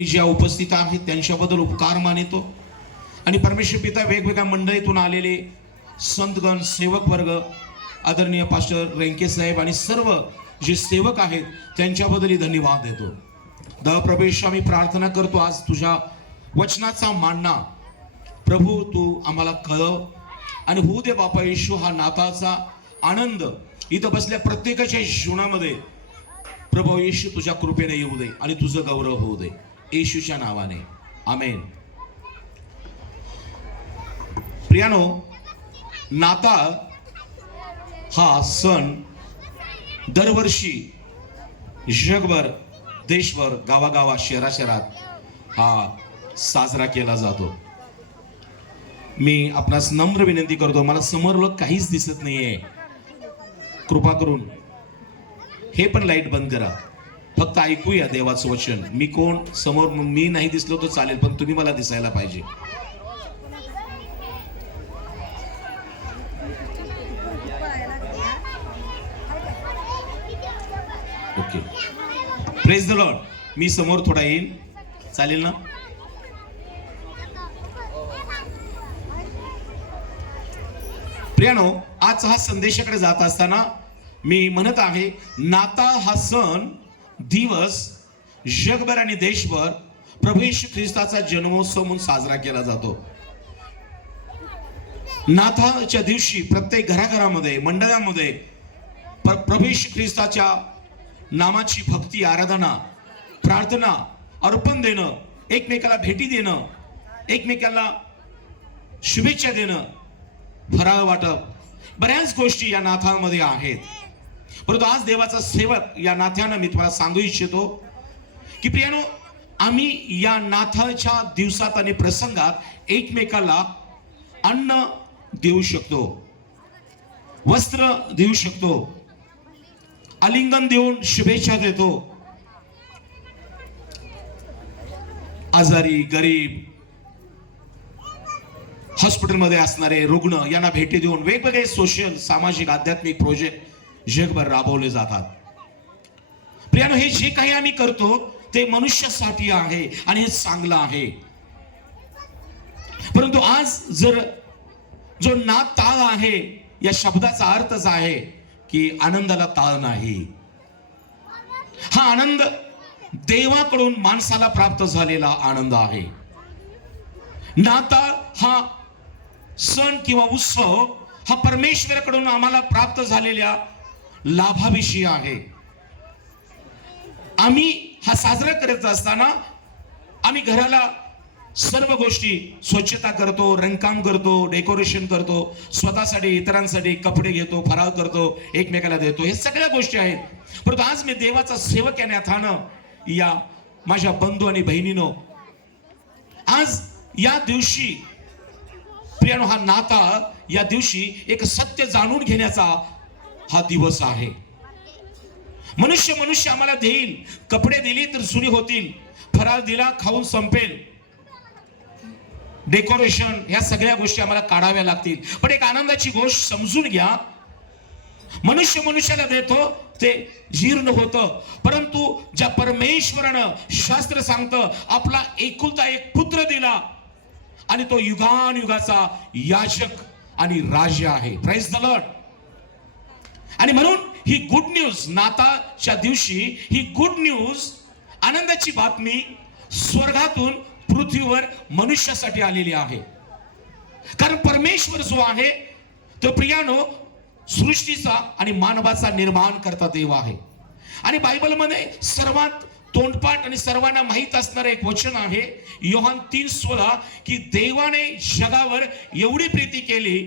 ज्या उपस्थित आहेत त्यांच्याबद्दल उपकार मानितो आणि परमेश्वर पिता वेगवेगळ्या मंडळीतून आलेले संतगण सेवक वर्ग आदरणीय पास्टर रेंके साहेब आणि सर्व जे सेवक आहेत त्यांच्याबद्दलही धन्यवाद देतो। दप्रभेश आम्ही प्रार्थना करतो आज तुझ्या वचनाचा मांडणा प्रभू तू आम्हाला कळव आणि होऊ दे बापा येशू हा नाताचा आनंद इथं बसल्या प्रत्येकाच्या जीवनामध्ये प्रभू येशू तुझ्या कृपेने येऊ दे आणि तुझं गौरव होऊ दे येशूच्या नावाने आमेन। प्रियानो, नाताळ हा सण दरवर्षी जगभर देशभर गावागावात शहरात हा साजरा केला जातो। मी आपणास नम्र विनंती करतो, मला समोर लोक काहीच दिसत नाहीये, कृपा करून हे पण लाईट बंद करा, फक्त ऐकूया देवाचं वचन। मी कोण समोर मी नाही दिसलो तर चालेल पण तुम्ही मला दिसायला पाहिजे। Okay, praise the lord. मी समोर थोडा येईल, चालेल ना? प्रियानो, आज हा संदेशाकडे जात असताना मी म्हणत आहे नाताळ हा सण दिवस जगभर आणि देशभर प्रभू येशू ख्रिस्ताचा जन्मोत्सव म्हणून साजरा केला जातो। नाताळच्या दिवशी प्रत्येक घराघरामध्ये मंडळामध्ये प्रभू येशू ख्रिस्ताच्या नामाची भक्ती आराधना प्रार्थना अर्पण देणं, एकमेकाला भेटी देणं, एकमेकाला शुभेच्छा देणं, फराळ वाटप, बऱ्याच गोष्टी या नाताळमध्ये आहेत। परंतु आज देवाचा सेवक या नात्यानं मी तुम्हाला सांगू इच्छितो की प्रियानो, आम्ही या नाताळच्या दिवसात आणि प्रसंगात एकमेकाला अन्न देऊ शकतो, वस्त्र देऊ शकतो, आलिंगन देऊन शुभेच्छा देतो। आजारी गरीब हॉस्पिटलमध्ये असणारे रुग्ण यांना भेटी देऊन वेगवेगळे सोशल सामाजिक आध्यात्मिक प्रोजेक्ट जगभर राबवले जातात। प्रियानो, हे जे काही आम्ही करतो ते मनुष्यासाठी आहे आणि हे चांगलं आहे। परंतु आज जर जो नाताळ आहे या शब्दाचा अर्थच आहे की आनंदाला ताळ नाही। हा आनंद देवाकडून माणसाला प्राप्त झालेला आनंद आहे। नाताळ हा सण किंवा उत्सव हा परमेश्वराकडून आम्हाला प्राप्त झालेल्या लाभाविषयी आहे। आम्ही हा साजरा करत असताना आम्ही घराला सर्व गोष्टी स्वच्छता करतो, रंगकाम करतो, डेकोरेशन करतो, स्वतःसाठी इतरांसाठी कपडे घेतो, फराळ करतो, एकमेकाला देतो, हे सगळ्या गोष्टी आहेत। परंतु आज मी देवाचा सेवक या नात्यानं या माझ्या बंधू आणि बहिणीनो, आज या दिवशी प्रियानो हा नाताळ या दिवशी एक सत्य जाणून घेण्याचा हा दिवस आहे। मनुष्य आम्हाला देईल, कपडे दिली तर जुनी होतील, फराळ दिला खाऊन संपेल, डेकोरेशन ह्या सगळ्या गोष्टी आम्हाला काढाव्या लागतील। पण एक आनंदाची गोष्ट समजून घ्या, मनुष्याला देतो ते जीर्ण होतं, परंतु ज्या परमेश्वरानं शास्त्र सांगतं आपला एकुलता एक पुत्र दिला आणि तो युगानुयुगाचा याजक आणि राजा आहे। Praise the Lord. आणि म्हणून ही गुड न्यूज, नाताळच्या दिवशी ही गुड न्यूज, आनंदाची बातमी स्वर्गातून पृथ्वीवर मनुष्यासाठी आलेली आहे। कारण परमेश्वर जो आहे तो प्रियानो सृष्टीचा आणि मानवाचा निर्माण करता देव आहे। आणि बायबलमध्ये सर्वात तोंडपाठ आणि सर्वांना माहित असणारं एक वचन आहे योहान 3:16 की देवाने जगावर एवढी प्रीती केली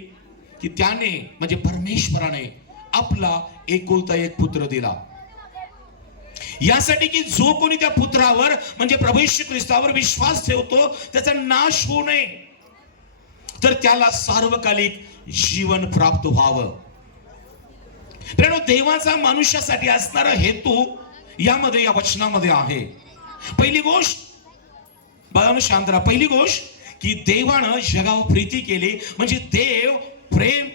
की त्याने म्हणजे परमेश्वराने आपला एकुलता एक पुत्र दिला, यासाठी की जो कोणी त्या पुत्रावर म्हणजे प्रभू येशू ख्रिस्तावर विश्वास ठेवतो त्याचा नाश होऊ नये, तर त्याला सार्वकालिक जीवन प्राप्त व्हावं। प्रियानो, देवाचा मनुष्यासाठी असणारा हेतू यामध्ये या वचनामध्ये आहे। पहिली गोष्ट बाळांनो शांत राहा, पहिली गोष्ट की देवानं जगावर प्रीती केली, म्हणजे देव प्रेम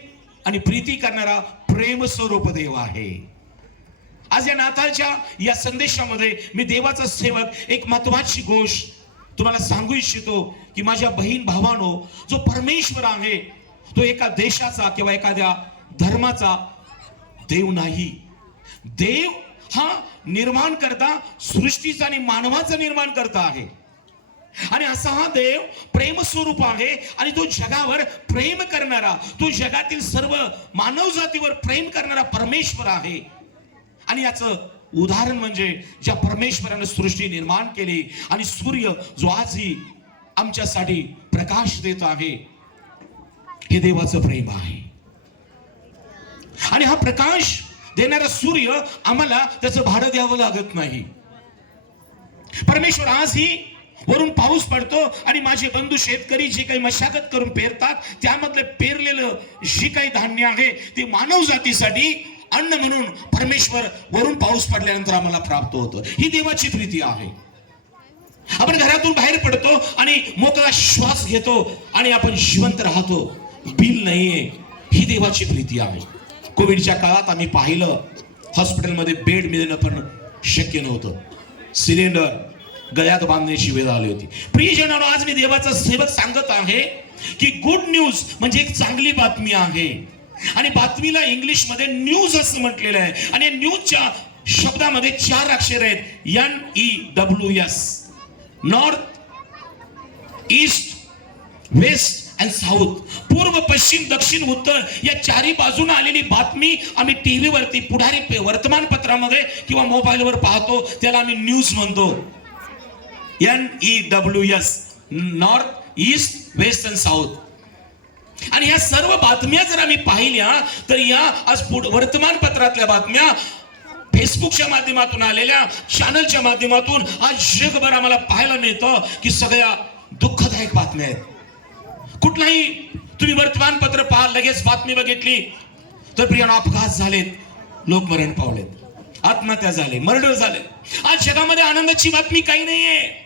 आणि प्रीती करणारा प्रेम स्वरूप देव आहे। आज या नाताळच्या या संदेशामध्ये मी देवाचा सेवक एक महत्वाची गोष्ट तुम्हाला सांगू इच्छितो की माझ्या बहीण भावानो, जो परमेश्वर आहे तो एका देशाचा किंवा एखाद्या धर्माचा देव नाही. देव हा निर्माण करता, सृष्टीचा आणि मानवाचा निर्माण करता आहे. आणि असा हा देव प्रेम स्वरूप आहे आणि तो जगावर प्रेम करणारा, तो जगातील सर्व मानव जातीवर प्रेम करणारा परमेश्वर आहे. आणि याचं उदाहरण म्हणजे ज्या परमेश्वराने सृष्टी निर्माण केली आणि सूर्य जो आजही आमच्यासाठी प्रकाश देत आहे, हे देवाचं प्रेम आहे. आणि हा प्रकाश देणारा सूर्य आम्हाला त्याचं भाडं द्यावं लागत नाही. परमेश्वर आजही वरून पाऊस पडतो आणि माझे बंधू शेतकरी जे काही मशागत करून पेरतात, त्यामधले पेरलेलं जे काही धान्य आहे ते मानव जातीसाठी अन्न म्हणून परमेश्वर वरून पाऊस पडल्यानंतर आम्हाला प्राप्त होतं. ही देवाची प्रीती आहे. आपण घरातून बाहेर पडतो आणि मोकळा श्वास घेतो आणि आपण जिवंत राहतो, बिल नाहीये, ही देवाची प्रीती आहे. कोविडच्या काळात आम्ही पाहिलं, हॉस्पिटलमध्ये बेड मिळणं पण शक्य नव्हतं, सिलेंडर गळ्यात बांधण्याची वेळ आली होती. प्रियजनांनो, आज मी देवाचा सेवक सांगत आहे की गुड न्यूज म्हणजे एक चांगली बातमी आहे. आणि बातमीला इंग्लिश मध्ये न्यूज असं म्हटलेलं आहे. आणि न्यूजच्या शब्दामध्ये 4 अक्षर आहेत, NEWS. North, east, west and south. पूर्व, पश्चिम, दक्षिण, उत्तर या 4ही बाजूने आलेली बातमी आम्ही टीव्हीवरती, पुढारी वर्तमानपत्रामध्ये किंवा मोबाईलवर पाहतो, त्याला आम्ही न्यूज म्हणतो. NEWS, north, east, west and south. आणि या सर्व बातम्या जर आम्ही पाहिल्या तर या आज वर्तमानपत्रातल्या बातम्या, फेसबुकच्या माध्यमातून आलेल्या, चॅनलच्या माध्यमातून आज जगभर आम्हाला पाहायला मिळतं की सगळ्या दुःखदायक बातम्या आहेत. कुठलाही तुम्ही वर्तमानपत्र पहा, लगेच बातमी बघितली तर प्रियानो अपघात झालेत, लोक मरण पावलेत, आत्महत्या झाले, मर्डर झाले. आज जगामध्ये आनंदाची बातमी काही नाहीये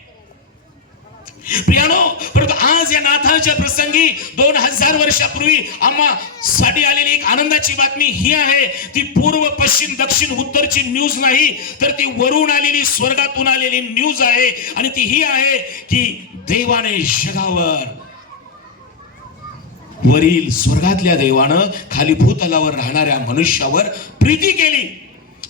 प्रियानो. परंतु आज या नाताळच्या प्रसंगी 2000 वर्षापूर्वी आम्हासाठी आलेली एक आनंदाची बातमी ही आहे. ती पूर्व, पश्चिम, दक्षिण, उत्तरची न्यूज नाही, तर ती वरून आलेली, स्वर्गातून आलेली न्यूज आहे. आणि ती ही आहे की देवाने जगावर, वरील स्वर्गातल्या देवानं खाली भूतलावर राहणाऱ्या मनुष्यावर प्रीती केली.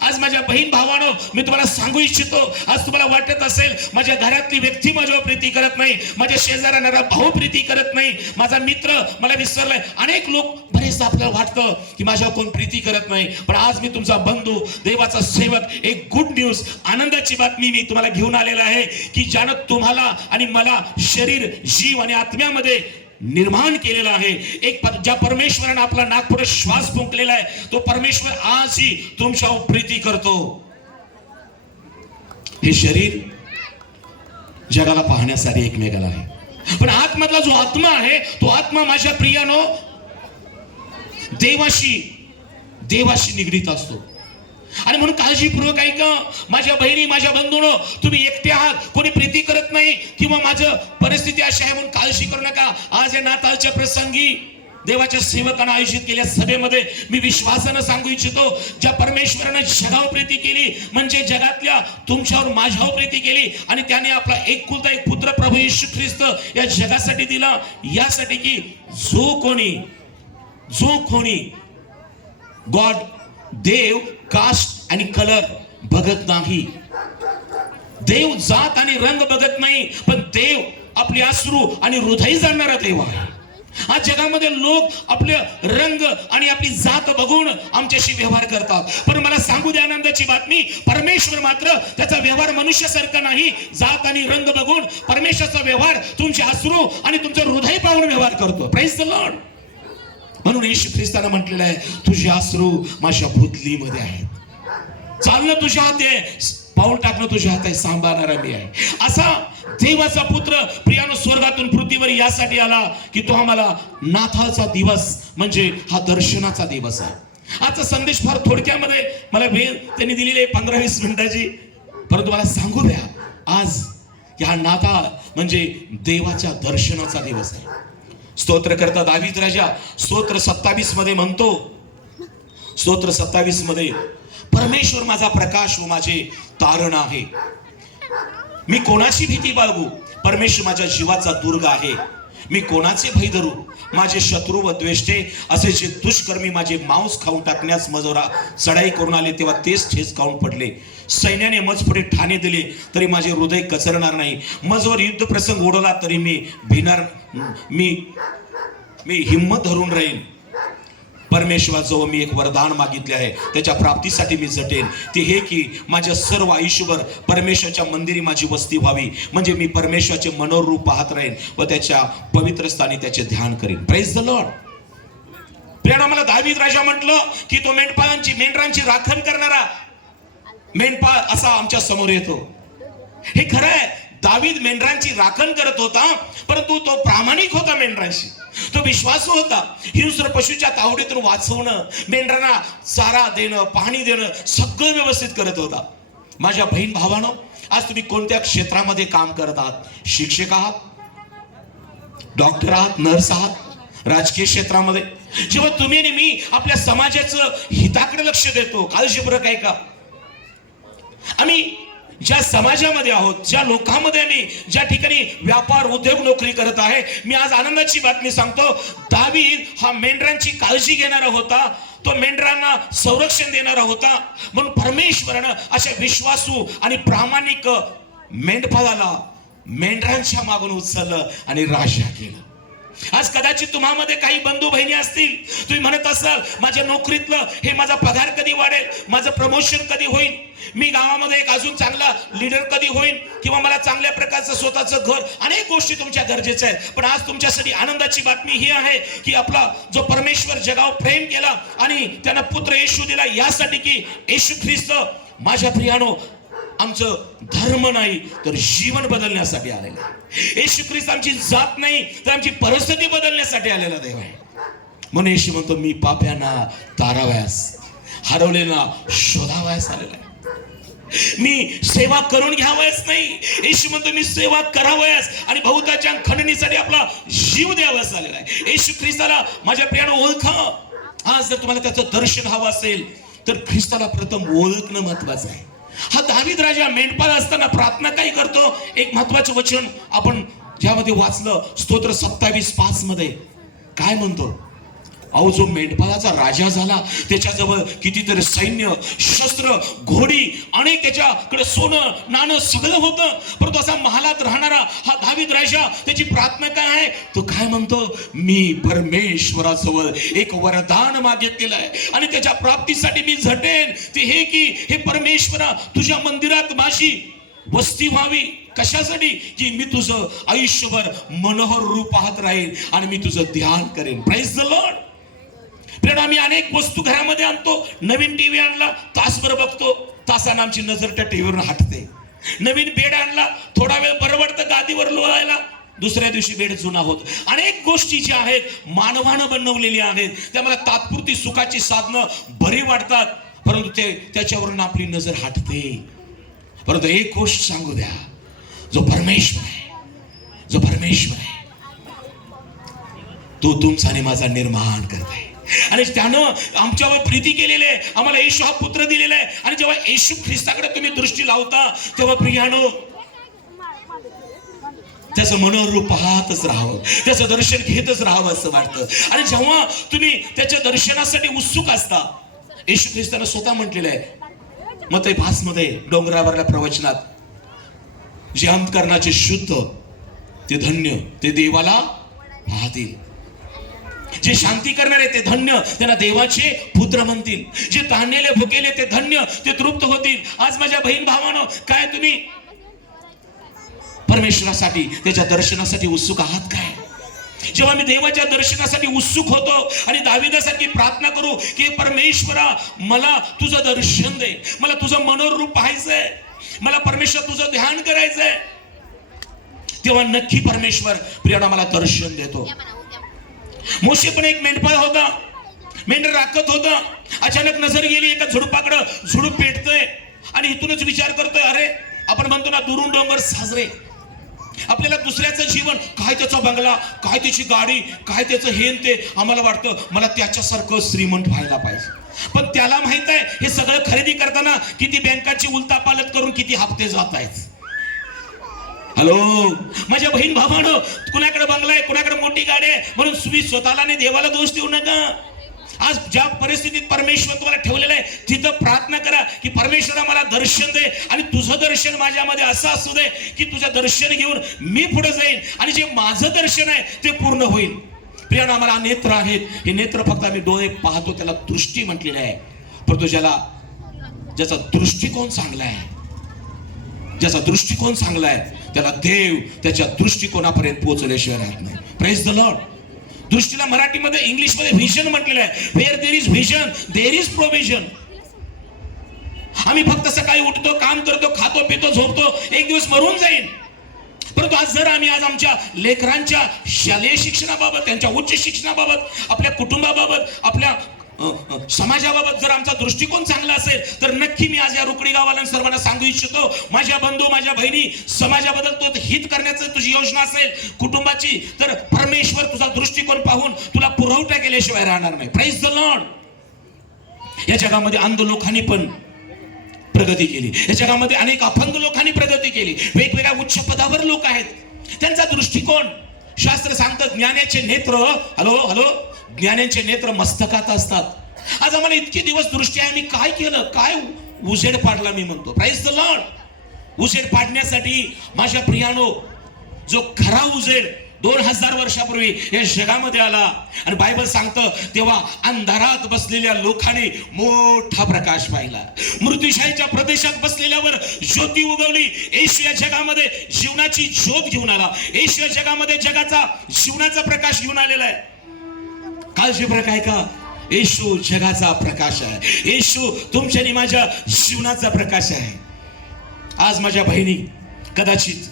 आज माझ्या बहीण भावानो, मी तुम्हाला सांगू इच्छितो, आज तुम्हाला वाटत असेल माझ्या घरातली व्यक्ती माझ्यावर प्रीती करत नाही, माझ्या शेजाऱ्याला भाऊ प्रीती करत नाही, माझा मित्र मला विसरलाय. अनेक लोक बरेचदा आपल्याला वाटतं की माझ्यावर कोण प्रीती करत नाही. पण आज मी तुमचा बंधू, देवाचा सेवक, एक गुड न्यूज, आनंदाची बातमी मी तुम्हाला घेऊन आलेला आहे की ज्यानं तुम्हाला आणि मला शरीर, जीव आणि आत्म्यामध्ये निर्माण केलेला आहे. एक ज्या परमेश्वराने आपला नागपुढे श्वास फुंकलेला आहे, तो परमेश्वर आजही तुमच्यावर प्रीती करतो. हे शरीर जगाला पाहण्यासाठी एकमेकाला आहे, पण आतमधला जो आत्मा आहे, तो आत्मा माझ्या प्रियानो देवाशी निगडीत असतो. आणि म्हणून काळजीपूर्वक ऐका माझ्या बहिणी, माझ्या बंधूंनो, तुम्ही एकटे आहात, कोणी प्रीती करत नाही किंवा माझं परिस्थिती अशी आहे म्हणून काळजी करू नका. आज या नाताळच्या प्रसंगी देवाच्या सेवकांना आयोजित केलेल्या सभेमध्ये मी विश्वासानं सांगू इच्छितो, ज्या परमेश्वरानं जगावर प्रीती केली म्हणजे जगातल्या तुमच्यावर माझ्यावर प्रीती केली. आणि त्याने आपला एकुलता एक पुत्र प्रभू येशू ख्रिस्त या जगासाठी दिला, यासाठी की जो कोणी गॉड, देव कास्ट आणि कलर बघत नाही, देव जात आणि रंग बघत नाही, पण देव आपली अश्रू आणि हृदय जाणणारा देव आहे. आज जगामध्ये लोक आपले रंग आणि आपली जात बघून आमच्याशी व्यवहार करतात, पण मला सांगू द्या आनंदाची बातमी, परमेश्वर मात्र त्याचा व्यवहार मनुष्यासारखा नाही. जात आणि रंग बघून परमेश्वराचा व्यवहार तुमचे अश्रू आणि तुमचं हृदय पाहून व्यवहार करतो. Praise the Lord. म्हणून येशू ख्रिस्ताने म्हटलेलं आहे, तुझे अश्रू माझ्या भुतलीमध्ये आहेत, चालणं तुझ्या हाती आहे, पाऊल टाकणं तुझ्या हात आहे, सांभाळणारा मी आहे. असा देवाचा पुत्र प्रियानो स्वर्गातून पृथ्वीवर यासाठी आला की तो आम्हाला नाताळचा दिवस म्हणजे हा दर्शनाचा दिवस आहे. आजचा संदेश फार थोडक्यामध्ये मला वेळ त्यांनी दिलेली आहे 15-20 मिनिटाची, परंतु मला सांगू द्या, आज या नाताळ म्हणजे देवाच्या दर्शनाचा दिवस आहे. स्तोत्रकर्ता दावीद राजा स्तोत्र 27 मध्ये म्हणतो, स्तोत्र 27 मध्ये परमेश्वर माझा प्रकाश व माझे तारण आहे. मी कोणाची भीती बाळगू? परमेश्वर माझ्या जीवाचा दुर्ग आहे. मी कोणाचे भय धरू? माझे शत्रू व द्वेष्टे असे जे दुष्कर्मी माझे मांस खाऊन टाकण्यास मजोरा चढाई करून आले, तेव्हा तेच ठेच खाऊन पडले. सैन्याने मज पुढे ठाणे दिले तरी माझे हृदय कचरणार नाही. मजवर युद्ध प्रसंग ओढवला तरी मी भिणार, मी हिम्मत धरून राहील. परमेश्वराजवळ मी एक वरदान मागितले आहे, त्याच्या प्राप्तीसाठी मी झटेन. ते हे की माझ्या सर्व आयुष्यभर परमेश्वराच्या मंदिरी माझी वस्ती व्हावी, म्हणजे मी परमेश्वराचे मनोरूप पाहत राहीन व त्याच्या पवित्र स्थानी त्याचे ध्यान करीन. Praise the Lord. प्रियानो, मला दावीद राजा म्हटलं की तो मेंढरांची राखण करणारा मेंढपाळ असा आमच्या समोर येतो. हे खरं आहे, दावीद मेंढरांची राखण करत होता, परंतु तो प्रामाणिक होता. मेंढरांशी तो विश्वासू होता. हिंस्र पशूच्या तावडीतून वाचवणं, मेंढरांना चारा देणं, पाणी देणं सगळं व्यवस्थित करत होता. माझ्या बहीण भावानो, आज तुम्ही कोणत्या क्षेत्रामध्ये काम करत आहात? शिक्षक आहात, डॉक्टर आहात, नर्स आहात, राजकीय क्षेत्रामध्ये जेव्हा तुम्ही आणि मी आपल्या समाजाचं हिताकडे लक्ष देतो, काळजीपूर्वक आहे का? आम्ही ज्या समाजामध्ये आहोत, ज्या लोकांमध्ये आम्ही ज्या ठिकाणी व्यापार उद्योग नोकरी करत आहे, मी आज आनंदाची बातमी सांगतो, दावीद हा मेंढरांची काळजी घेणारा होता. तो मेंढरांना संरक्षण देणारा होता. म्हणून परमेश्वरानं अशा विश्वासू आणि प्रामाणिक मेंढपाळाला मेंढरांच्या मागून उचललं आणि राजा केलं. आज कदाचित तुम्हामध्ये काही बंधू बहिणी असतील, तुम्ही म्हणत असाल माझ्या नोकरीतलं हे माझा पगार कधी वाढेल, माझं प्रमोशन कधी होईल, मी गावामध्ये एक अजून चांगला लीडर कधी होईल, किंवा मला चांगल्या प्रकारचं स्वतःचं घर, अनेक गोष्टी तुमच्या गरजेच्या आहेत. पण आज तुमच्यासाठी आनंदाची बातमी ही आहे की आपला जो परमेश्वर जगावर प्रेम केला आणि त्यानं पुत्र येशू दिला, यासाठी की येशू ख्रिस्त माझ्या प्रियानो आमचं धर्म नाही तर जीवन बदलण्यासाठी आलेलं आहे. येशू ख्रिस्त आमची जात नाही तर आमची परिस्थिती बदलण्यासाठी आलेला देव आहे. म्हणून येशू म्हणतो मी पाप्यांना तारावयास, हरवलेला शोधावयास आलेला आहे. मी सेवा करून घ्यावयास नाही, येशू म्हणतो मी सेवा करावयास आणि बहुतांच्या खंडणीसाठी आपला जीव द्यावयास आलेला आहे. येशू ख्रिस्ताला माझ्या प्रियानं ओळखा. आज जर तुम्हाला त्याचं दर्शन हवं असेल तर ख्रिस्ताला प्रथम ओळखणं महत्वाचं आहे. हा दावीद राजा मेंढपाळ असताना प्रार्थना काय करतो? एक महत्वाचं वचन आपण ज्यामध्ये वाचलं, स्तोत्र 27:5 मध्ये काय म्हणतो? अहो, जो मेंढपाळाचा राजा झाला त्याच्याजवळ कितीतरी सैन्य, शस्त्र, घोडी आणि त्याच्याकडे सोनं नाणं सगळं होतं, परंतु असा महालात राहणारा हा दावीद राजा, त्याची प्रार्थना काय आहे? तो काय म्हणतो? मी परमेश्वराजवळ एक वरदान मागितलेलं आहे आणि त्याच्या प्राप्तीसाठी मी झटेन. ते हे की हे परमेश्वरा, तुझ्या मंदिरात माझी वस्ती व्हावी. कशासाठी? की मी तुझं आयुष्यभर मनोहर रूप पाहत राहील आणि मी तुझं ध्यान करेन. Praise the Lord. प्रेरणा, आम्ही अनेक वस्तू घरामध्ये आणतो. नवीन टीव्ही आणला, तासभर बघतो, तासानं आमची नजर त्या टीव्हीवरून हटते. नवीन बेड आणला, थोडा वेळ बरं वाटतं गादीवर लोळायला, दुसऱ्या दिवशी बेड जुना होत. अनेक गोष्टी ज्या आहेत मानवानं बनवलेल्या आहेत, त्या मला तात्पुरती सुखाची साधनं बरी वाटतात, परंतु त्याच्यावरून आपली नजर हटते. परंतु एक गोष्ट सांगू द्या, जो परमेश्वर आहे तो तुमचा आणि माझा निर्माण करताय आणि त्यानं आमच्यावर प्रीती केलेली आहे. आम्हाला येशू हा पुत्र दिलेला आहे आणि जेव्हा येशू ख्रिस्ताकडे तुम्ही दृष्टी लावता तेव्हा प्रियानो त्याचं मनोरूप पाहतच राहावं, त्याचं दर्शन घेतच राहावं असं वाटतं. आणि जेव्हा तुम्ही त्याच्या दर्शनासाठी उत्सुक असता, येशू ख्रिस्तानं स्वतः म्हटलेलं आहे मत्ती 5 मध्ये डोंगरावरल्या प्रवचनात, जे अंतकरणाचे शुद्ध ते धन्य, ते देवाला पाहतील. जे शांती करणारे ते धन्य, त्यांना देवाचे पुत्र म्हणतील. जे ताणलेले भुकेले ते धन्य, ते तृप्त होतील. आज माझ्या बहीण भावानो, काय तुम्ही परमेश्वरासाठी, त्याच्या दर्शनासाठी उत्सुक आहात काय? जेव्हा मी देवाच्या दर्शनासाठी उत्सुक होतो आणि दाविदासारखी प्रार्थना करू की परमेश्वरा मला तुझं दर्शन दे, मला तुझं मनोरूप पाहायचंय, मला परमेश्वर तुझं ध्यान करायचंय, तेव्हा नक्की परमेश्वर प्रियाला मला दर्शन देतो. मोशे पण एक मेंढपाळ होता, मेंढर राखत होता. अचानक नजर गेली एका झुडपाकडं, झुडूप पेटतंय आणि इथूनच विचार करतोय, अरे आपण म्हणतो ना दुरून डोंगर साजरे. आपल्याला दुसऱ्याचं जीवन, काय त्याचा बंगला, काय त्याची गाडी, काय त्याचं हेन ते, आम्हाला वाटतं मला त्याच्यासारखं श्रीमंत व्हायला पाहिजे. पण त्याला माहित आहे हे सगळं खरेदी करताना किती बँकाची उलतापालत करून किती हप्ते जात आहेत. हॅलो माझ्या बहीण भावानं, कुणाकडे बंगला आहे, कुणाकडे मोठी गाडी आहे म्हणून तुम्ही स्वतःला आणि देवाला दोष देऊ नका. आज ज्या परिस्थितीत परमेश्वर तुम्हाला ठेवलेलं आहे तिथं प्रार्थना करा की परमेश्वरा मला दर्शन दे आणि तुझं दर्शन माझ्यामध्ये असं असू दे की तुझं दर्शन घेऊन मी पुढे जाईन आणि जे माझं दर्शन आहे ते पूर्ण होईल. प्रियानं, आम्हाला नेत्र आहेत, हे नेत्र फक्त आम्ही डोळे पाहतो त्याला दृष्टी म्हटलेली आहे. परंतु ज्याचा दृष्टिकोन चांगला आहे, ज्याचा दृष्टिकोन चांगला आहे त्याला देव त्याच्या दृष्टिकोनापर्यंत पोहोचल्याशिवाय राहत नाही. Praise the Lord. दृष्टीला मराठीमध्ये इंग्लिशमध्ये व्हिजन म्हटलेलं आहे. Where there is vision there is provision. आम्ही फक्त सकाळी उठतो, काम करतो, खातो पितो, झोपतो, एक दिवस मरून जाईल. परंतु आज आमच्या लेकरांच्या शालेय शिक्षणाबाबत, त्यांच्या उच्च शिक्षणाबाबत, आपल्या कुटुंबाबाबत, आपल्या समाजाबाबत जर आमचा दृष्टिकोन चांगला असेल तर नक्की मी आज या रुकडी गावाला सर्वांना सांगू इच्छितो, माझ्या बंधू माझ्या बहिणी, समाजाबद्दल तो हित करण्याची तुझी योजना असेल कुटुंबाची, तर परमेश्वर तुझा दृष्टिकोन पाहून तुला पुरवठा केल्याशिवाय राहणार नाही. Praise the Lord. या जगामध्ये अंध लोकांनी पण प्रगती केली, या जगामध्ये अनेक अपंग लोकांनी प्रगती केली, वेगवेगळ्या उच्च पदावर लोक आहेत. त्यांचा दृष्टिकोन, शास्त्र सांगतात ज्ञानाचे नेत्र, ज्ञानाचे नेत्र मस्तकात असतात. आज आम्हाला इतके दिवस दृष्टी आहे, मी काय केलं, काय उजेड पाडला मी म्हणतो. Praise the lord. उजेड पाडण्यासाठी माझ्या प्रियानो, जो खरा उजेड 2000 वर्षापूर्वी या जगामध्ये आला आणि बायबल सांगतं तेव्हा अंधारात बसलेल्या लोकांनी मोठा प्रकाश पाहिला. मृत्यूशाहीच्या प्रदेशात बसलेल्यावर ज्योती उगवली. येशू या जगामध्ये जीवनाची ज्योत घेऊन आला. येशू या जगामध्ये जगाचा जीवनाचा प्रकाश घेऊन आलेला आहे. काळजी फरक आहे का? येशू जगाचा प्रकाश आहे. येशू तुमच्या आणि माझ्या जीवनाचा प्रकाश आहे. आज माझ्या बहिणी कदाचित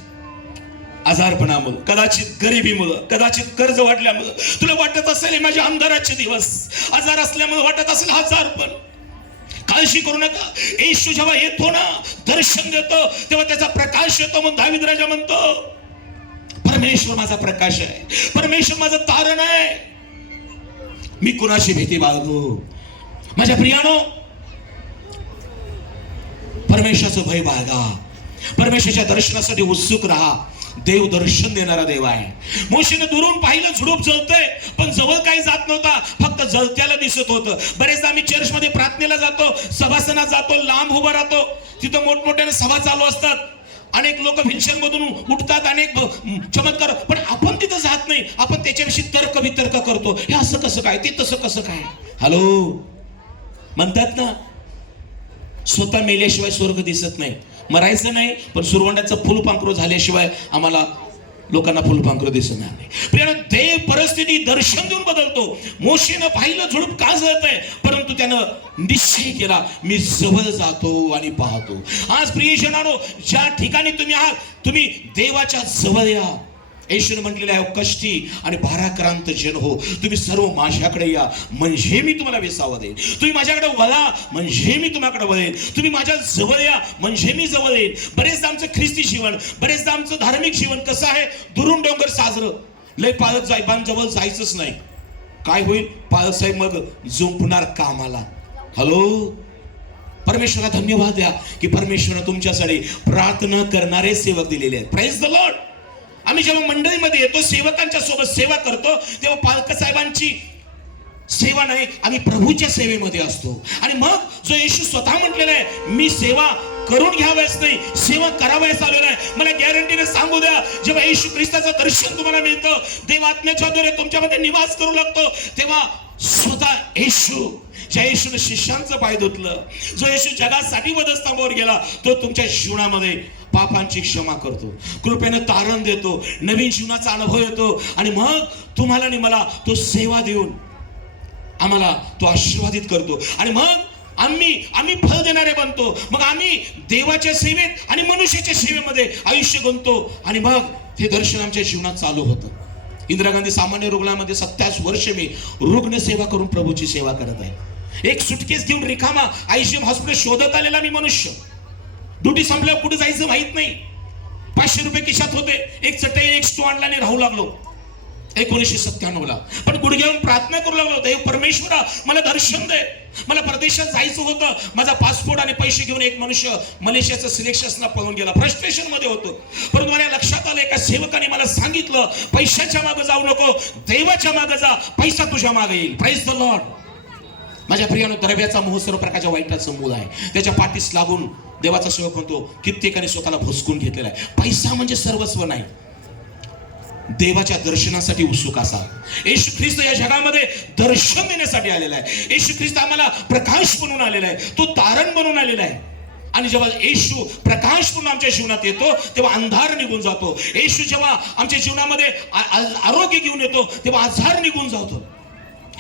आजारपणामुळे, कदाचित गरिबीमुळे, कदाचित कर्ज वाढल्यामुळे तुला वाटत असेल माझ्या अंधाराचे दिवस, आजार असल्यामुळे वाटत असेल आजारपण. काळजी करू नका. येशू जेव्हा येतो ना, दर्शन देतो, तेव्हा त्याचा प्रकाश येतो. म्हणून दावीद राजा म्हणतो परमेश्वर माझा प्रकाश आहे, परमेश्वर माझं तारण आहे, मी कुणाची भीती बाळगू. माझ्या प्रियानो, परमेश्वराचं भय बाळगा, परमेश्वराच्या दर्शनासाठी उत्सुक राहा. देव दर्शन देणारा देव आहे. मोशेने दुरून पाहिलं झुडूप जळतंय, पण जवळ काही जात नव्हता, फक्त जळत्याला दिसत होतं. बरेचदा आम्ही चर्चमध्ये प्रार्थनेला जातो, सभासनात जातो, लांब उभा राहतो, तिथं मोठमोठ्याने सभा चालू असतात, अनेक लोक व्हीलचेअर मधून उठतात, अनेक चमत्कार, पण आपण तिथं जात नाही. आपण त्याच्याविषयी तर्क वितर्क करतो, हे असं कसं काय, ते तसं कसं काय. हॅलो, म्हणतात ना स्वतः मेल्याशिवाय स्वर्ग दिसत नाही. मरायचं नाही, पण सुरवंडाचं फुलपांखरू झाल्याशिवाय आम्हाला लोकांना फुलपांखरू दिसणार नाही. प्रिय, देव परिस्थिती दर्शन देऊन बदलतो. मोशेनं पाहिलं झुडूप का जळतंय, परंतु त्यानं निश्चय केला मी जवळ जातो आणि पाहतो. आज प्रियजनांनो, ज्या ठिकाणी तुम्ही आहात, तुम्ही देवाच्या जवळ या. येशूने म्हटलेलं आहे कष्टी आणि भाराक्रांत जन हो, तुम्ही सर्व माझ्याकडे या, म्हणजे मी तुम्हाला विसावा देईन. तुम्ही माझ्याकडे वळा, म्हणजे मी तुम्हाकडे वळेन. तुम्ही माझ्या जवळ या, म्हणजे मी जवळ येईन. बरेचदा आमचं ख्रिस्ती जीवन, बरेचदा आमचं धार्मिक जीवन कसं आहे, दुरून डोंगर साजरं, लय पाळत जवळ जायचंच नाही. काय होईल, पाळत साहेब मग झोपणार कामाला. हॅलो, परमेश्वराला धन्यवाद द्या की परमेश्वराने तुमच्यासाठी प्रार्थना करणारे सेवक दिलेले आहेत. Praise the Lord. आम्ही जेव्हा मंडळीमध्ये येतो, सेवकांच्या सोबत सेवा करतो, तेव्हा पालक साहेबांची सेवा नाही, आम्ही प्रभूच्या सेवेमध्ये असतो. आणि मग जो येशू स्वतः म्हटलेला आहे मी सेवा करून घ्यावयास नाही, सेवा करावयास आलेला आहे. मला गॅरंटीने सांगू द्या, जेव्हा येशू ख्रिस्ताचं दर्शन तुम्हाला मिळतं, देव आत्म्याच्या द्वारे तुमच्यामध्ये निवास करू लागतो, तेव्हा स्वतः येशू, ज्या येशूने शिष्यांचं पाय धुतलं, जो येशू जगासाठी वधस्तंभावर गेला, तो तुमच्या जीवनामध्ये पापांची क्षमा करतो, कृपेने तारण देतो, नवीन जीवनाचा अनुभव येतो. आणि मग तुम्हाला आणि मला तो सेवा देऊन आम्हाला तो आशीर्वादित करतो. आणि मग आम्ही फळ देणारे बनतो. मग आम्ही देवाच्या सेवेत आणि मनुष्याच्या सेवेमध्ये आयुष्य गुंततो. आणि मग हे दर्शन आमच्या जीवनात चालू होतं. इंदिरा गांधी सामान्य रुग्णालयामध्ये 27 वर्ष मी रुग्ण सेवा करून प्रभूची सेवा करत आहे. एक सुटकेस घेऊन रिकामा आयसीएम हॉस्पिटल शोधत आलेला मी मनुष्य. ड्युटी संपल्यावर कुठे जायचं माहित नाही. 500 रुपये खिशात होते, एक चटई एक स्टो आणला आणि राहू लागलो 1997 ला. पण गुडघ्यावरून प्रार्थना करू लागलो, देव परमेश्वरा मला दर्शन दे. मला परदेशात जायचं होतं, माझा पासपोर्ट आणि पैसे घेऊन एक मनुष्य मलेशियाचं सिलेक्शनला पळून गेला. फ्रस्ट्रेशन मध्ये होतो. परंतु मला लक्षात आलं, एका सेवकाने मला सांगितलं, पैशाच्या मागे जाऊ नको, देवाच्या मागे जा, पैसा तुझ्या मागे येईल. Praise the lord. माझ्या प्रियानो, द्रव्याचा मोह सर्व प्रकारच्या वाईटाचं मूळ आहे. त्याच्या पाठीस लागून देवाचा सेवक म्हणतो, कित्येकाने स्वतःला भुसकून घेतलेला आहे. पैसा म्हणजे सर्वस्व नाही. देवाच्या दर्शनासाठी उत्सुक असा. येशू ख्रिस्त या जगामध्ये दर्शन देण्यासाठी आलेला आहे. येशू ख्रिस्त आम्हाला प्रकाश बनवून आलेला आहे. तो तारण बनवून आलेला आहे. आणि जेव्हा येशू प्रकाश म्हणून आमच्या जीवनात येतो, तेव्हा अंधार निघून जातो. येशू जेव्हा आमच्या जीवनामध्ये आरोग्य घेऊन येतो, तेव्हा आजार निघून जातो.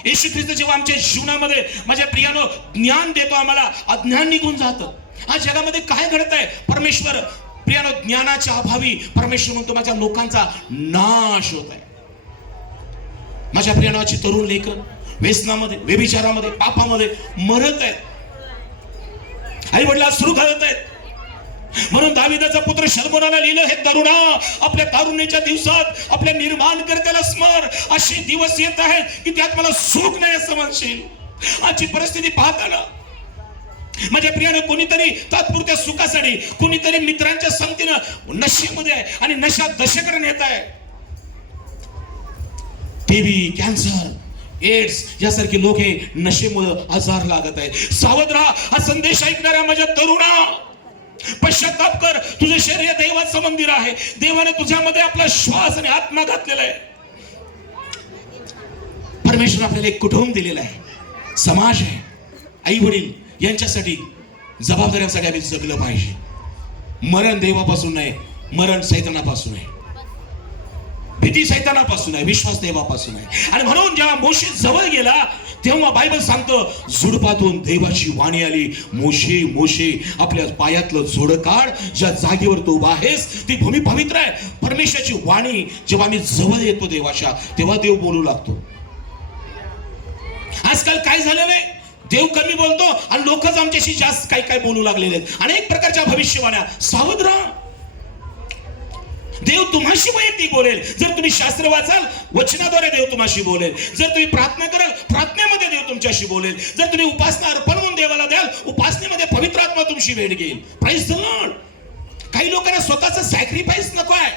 येशू ख्रिस्त जेव्हा आमच्या जीवनामध्ये, माझ्या प्रियानो, ज्ञान देतो, आम्हाला अज्ञान निघून जातं. आज जगामध्ये काय घडत आहे? परमेश्वर प्रियानो, ज्ञानाच्या अभावी परमेश्वर म्हणतो माझ्या लोकांचा नाश होत आहे. माझ्या प्रियानाची तरुण लेकरं व्यसनामध्ये, व्यभिचारामध्ये, पापामध्ये मरत आहेत. आई वडिला सुरू घालत आहेत. म्हणून दाविदाचा पुत्र शल्मोनाला लिहिलं, हे तरुणा, आपल्या तारुण्याच्या दिवसात आपल्या निर्माणकर्त्याला स्मर. असे दिवस येत आहेत की त्यात मला सुख नाही असं म्हणशील. आजची परिस्थिती पाहताना माझ्या प्रियाने, कोणीतरी तात्पुरत्या सुखासाठी, कोणीतरी मित्रांच्या संगतीनं नशेमध्ये आहे आणि नशा दशेकडे नेत आहे. टीबी, कॅन्सर, एड्स यासारखे लोक हे नशेमुळे आजार लागत आहेत. सावध राहा. हा संदेश ऐकणाऱ्या माझ्या तरुणा, पश्चाताप कर. तुझे शरीर देवाचं मंदिर आहे. देवाने तुझ्यामध्ये आपला श्वास आणि आत्मा घातलेला आहे. परमेश्वर आपल्याला एक कुटुंब दिलेला आहे, समाज आहे, आई वडील यांच्यासाठी जबाबदाऱ्यांसाठी आम्ही जगलं पाहिजे. मरण देवापासून नाही, मरण सैतानापासून आहे. भीती सैतानापासून आहे, विश्वास देवापासून आहे. आणि म्हणून जेव्हा मोशे जवळ गेला, तेव्हा बायबल सांगतं, झुडपातून देवाची वाणी आली, मोशे मोशे, आपल्या पायातलं जोड काढ, ज्या जागेवर तू उभा आहेस ती भूमी पवित्र आहे. परमेश्वराची वाणी जेव्हा आम्ही जवळ येतो देवाच्या, तेव्हा देव बोलू लागतो. आजकाल काय झालेलं आहे? देव कमी बोलतो आणि लोकच आमच्याशी जास्त काय काय बोलू लागलेले आहेत. अनेक प्रकारच्या भविष्यवाण्या. सावध राहा. देव तुम्हाशी वैयक्तिक बोलेल. जर तुम्ही शास्त्र वाचाल, वचनाद्वारे देव तुम्हाशी बोलेल. जर तुम्ही प्रार्थना कराल, प्रार्थनेमध्ये देव तुमच्याशी बोलेल. जर तुम्ही उपासना अर्पण म्हणून देवाला द्याल, उपासनेमध्ये पवित्र आत्मा तुमची भेट घेईल. Praise the lord. काही लोकांना स्वतःचं सॅक्रिफाईस नको आहे.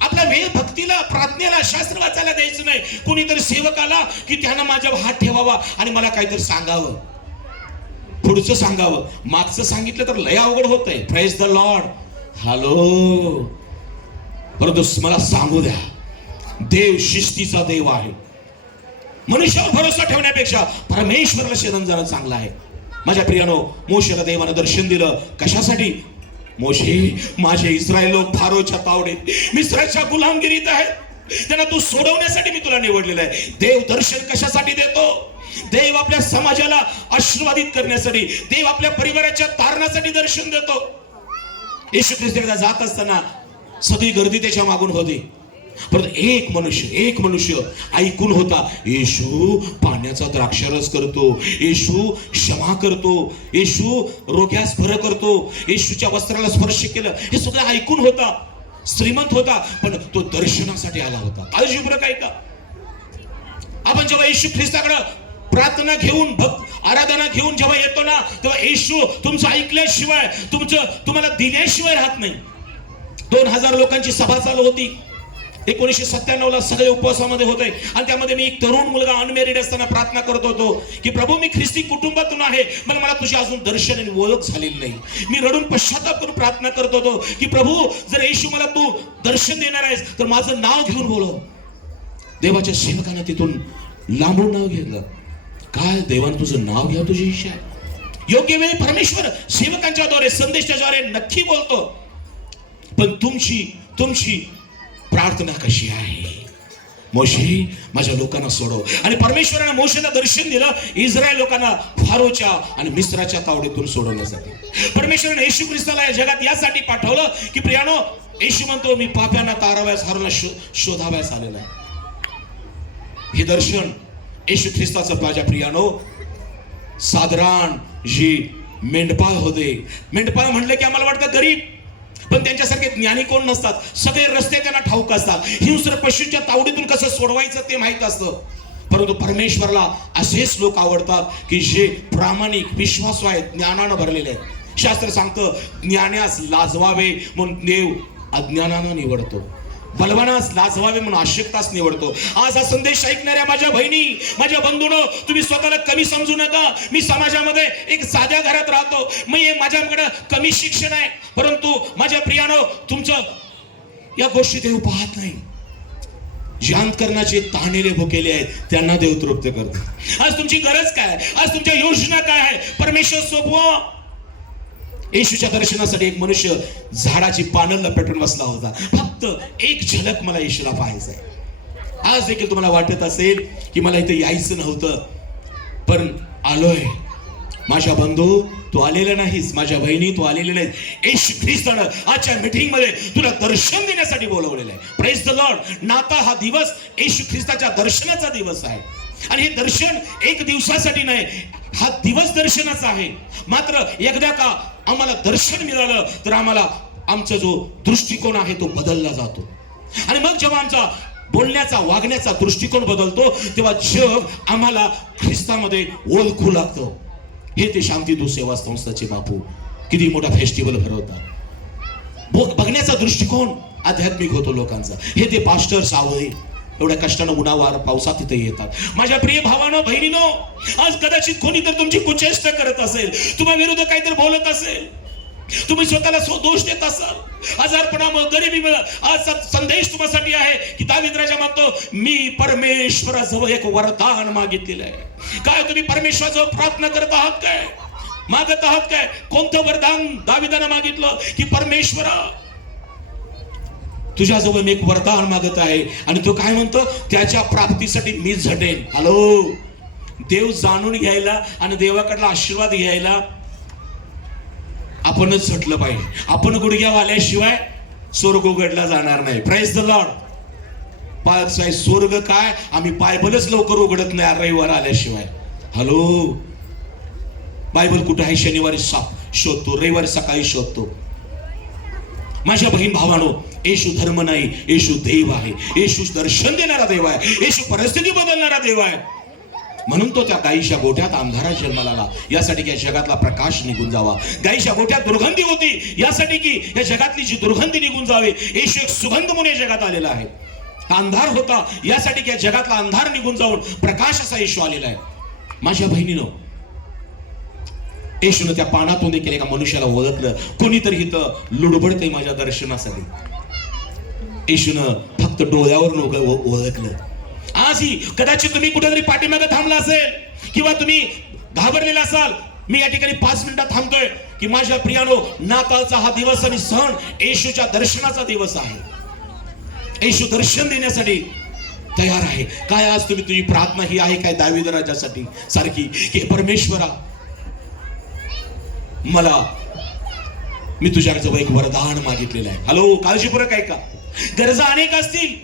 आपला वेळ भक्तीला, प्रार्थनेला, शास्त्र वाचायला द्यायचं नाही. कोणीतरी सेवक आला की त्यानं माझ्यावर हात ठेवावा आणि मला काहीतरी सांगावं, पुढचं सांगावं. मागचं सांगितलं तर लय अवघड होत आहे. Praise the Lord. हॅलो. परंतु मला सांगू द्या, देव शिस्तीचा देव आहे. मनुष्यावर भरोसा ठेवण्यापेक्षा परमेश्वराला शरण जाणं चांगलं आहे. माझ्या प्रियानो, मोशेला देवानं दर्शन दिलं. कशासाठी? मोशे, माझे इस्रायल लोक फारोच्या तावडीत, मिस्राच्या गुलामगिरीत आहेत. त्यांना तू सोडवण्यासाठी मी तुला निवडलेलं आहे. देव दर्शन कशासाठी देतो? देव आपल्या समाजाला आशीर्वादित करण्यासाठी, देव आपल्या परिवाराच्या तारणासाठी दर्शन देतो. येशू ख्रिस्त एकदा जात असताना सगळी गर्दी त्याच्या मागून होती. परंतु एक मनुष्य ऐकून होता, येशू पाण्याचा द्राक्षारस करतो, येशू क्षमा करतो, येशू रोग्यास बरं करतो, येशूच्या वस्त्राला स्पर्श केलं. हे सगळं ऐकून होता. श्रीमंत होता, पण तो दर्शनासाठी आला होता. काळजीपूर्वक ऐका. आपण जेव्हा येशू ख्रिस्ताकडे प्रार्थना घेऊन, आराधना घेऊन जेव्हा येतो ना, तेव्हा येशू तुमचं ऐकल्याशिवाय, तुम्हाला दिल्याशिवाय राहत नाही. 2000 लोकांची सभा चालू होती. 1997 ला सगळे उपवासामध्ये होते. आणि त्यामध्ये मी एक तरुण मुलगा अनमॅरिड असताना प्रार्थना करत होतो की प्रभू, मी ख्रिस्ती कुटुंबातून आहे, मला तुझी अजून दर्शन आणि ओळख झालेली नाही. मी रडून पश्चाताप करून प्रार्थना करत होतो की प्रभू, जर येशू मला तू दर्शन देणार आहेस तर माझं नाव घेऊन बोलव. देवाच्या सेवकाने तिथून लांबून नाव घेतलं. काय देवानं तुझं नाव घ्या, तुझी इच्छा आहे. योग्य वेळी परमेश्वर सेवकांच्या द्वारे, संदेशाद्वारे नक्की बोलतो. पण तुमची प्रार्थना कशी आहे? मोशे, माझ्या लोकांना सोडव. आणि परमेश्वराने मोशेला दर्शन दिलं, इस्रायल लोकांना फारोच्या आणि मिस्राच्या तावडीतून सोडवण्यासाठी. परमेश्वराने येशू ख्रिस्ताला या जगात यासाठी पाठवलं की प्रियानो, येशू म्हणतो, मी पाप्यांना ताराव्यास, हारूला शोधाव्यास आलेला आहे. हे दर्शन येशू ख्रिस्ताचं. माझ्या प्रियानो, साधारण जी मेंढपाळ होते, मेंढपाळ म्हणलं की आम्हाला वाटतं गरीब, पण त्यांच्यासारखे ज्ञानी कोण नसतात. सगळे रस्ते त्यांना ठाऊक असतात. हिंस्र पशूच्या तावडीतून कसं सोडवायचं ते माहित असतं. परंतु परमेश्वराला असेच लोक आवडतात की जे प्रामाणिक, विश्वासू आहेत, ज्ञानानं भरलेले आहेत. शास्त्र सांगतं ज्ञानास लाजवावे म्हणून देव अज्ञानानं निवडतो, बलवानास लाजवावे म्हणून अशक्ताच निवडतो. आज हा संदेश ऐकणाऱ्या माझ्या बहिणी, माझ्या बंधूंनो, तुम्ही स्वतःला कमी समजू नका. मी समाजामध्ये एक साध्या घरात राहतो, माझ्याकडे कमी शिक्षण आहे, परंतु माझ्या प्रियानो, तुमचं या गोष्टी देव पाहत नाही. जे अंतःकरणाचे ताणलेले भुकेले आहेत त्यांना देव तृप्त करतो. आज तुमची गरज काय, आज तुमच्या योजना काय आहे, परमेश्वर सोपवा. येशूच्या दर्शनासाठी एक मनुष्य झाडाची पानं लपेटून बसला होता. फक्त एक झलक मला येशूला पाहायचंय. आज देखील तुम्हाला वाटत असेल की मला इथे यायचं नव्हतं, पण आलोय. माझ्या बंधू, तू आलेला नाहीस, माझ्या बहिणी तू आलेले नाहीस. येशू ख्रिस्तानं आजच्या मीटिंग मध्ये तुला दर्शन देण्यासाठी बोलवलेलं आहे. Praise the Lord. नाता हा दिवस येशू ख्रिस्ताच्या दर्शनाचा दिवस आहे, आणि हे दर्शन एक दिवसासाठी नाही, हा दिवस दर्शनाचा आहे. मात्र एकदा का आम्हाला दर्शन मिळालं तर आम्हाला आमचा जो दृष्टिकोन आहे तो बदलला जातो, आणि मग जेव्हा आमचा बोलण्याचा, वागण्याचा दृष्टिकोन बदलतो तेव्हा जग आम्हाला ख्रिस्तामध्ये ओळखू लागतं. हे ते शांतीदूत सेवा संस्थाचे बापू किती मोठा फेस्टिवल भरवतात. बघण्याचा दृष्टिकोन आध्यात्मिक होतो लोकांचा. हे ते पास्टर सावळे एवढ्या कष्टानं उन्हावार पावसात तिथे येतात. माझ्या प्रिय भावानो, बहिणीनो, आज कदाचित कोणी तर तुमची कुचेष्टा करत असेल, तुम्हा विरुद्ध काहीतरी बोलत असेल, तुम्ही स्वतःला दोष देत असाल, आजारपणामुळे, गरिबीमुळे. आज संदेश तुम्हासाठी आहे की दावीद राजा म्हणतो, मी परमेश्वराजवळ एक वरदान मागितलेलं आहे. काय तुम्ही परमेश्वराजवळ प्रार्थना करत आहात, काय मागत आहात? काय कोणतं वरदान दावीदानं मागितलं की परमेश्वरा, तुझ्याजवळ मी एक वरदान मागत आहे, आणि तो काय म्हणतो, त्याच्या प्राप्तीसाठी मी झटेन. हॅलो, देव जाणून घ्यायला आणि देवाकडला आशीर्वाद घ्यायला आपणच झटलं पाहिजे. आपण गुडघ्या वाल्याशिवाय स्वर्ग उघडला जाणार नाही. Praise the Lord. स्वर्ग काय, आम्ही बायबलच लवकर उघडत नाही रविवार आल्याशिवाय. हॅलो, बायबल कुठे आहे? शनिवारी शोधतो, रविवारी सकाळी शोधतो. माझ्या बहीण भावानो, येशू धर्म नाही, येशू देव आहे. येशू दर्शन देणारा देव आहे, येशू परिस्थिती बदलणारा देव आहे. म्हणून तो त्या गायीच्या गोठ्यात अंधारा जन्माला आला, यासाठी की या जगातला प्रकाश निघून जावा. गायीच्या गोठ्यात दुर्गंधी होती, यासाठी की या जगातली जी दुर्गंधी निघून जावे. येशू एक सुगंध म्हणून या जगात आलेला आहे. अंधार होता, यासाठी की या जगातला अंधार निघून जाऊन प्रकाश असा येशू आलेला आहे. माझ्या बहिणीनो, येशूनं त्या पानातून देखील एका मनुष्याला ओळखलं. कोणीतरी इथं लुडबडतंय माझ्या दर्शनासाठी. येशूनं फक्त डोळ्यावर ओळखलं. आजही कदाचित तुम्ही कुठेतरी पाठीमागे थांबला असेल, किंवा तुम्ही घाबरलेला असाल. मी या ठिकाणी 5 मिनिटात थांबतोय की माझ्या प्रियानो, नाताळचा हा दिवस आणि सण येशूच्या दर्शनाचा दिवस आहे. येशू दर्शन देण्यासाठी तयार आहे. काय आज तुझी प्रार्थना ही आहे काय दावीद राजासाठी सारखी की परमेश्वरा, मी तुझ्याजवळ एक वरदान मागितलेलं आहे. हॅलो, काळजीपूर्वक ऐका. गरजा अनेक असतील.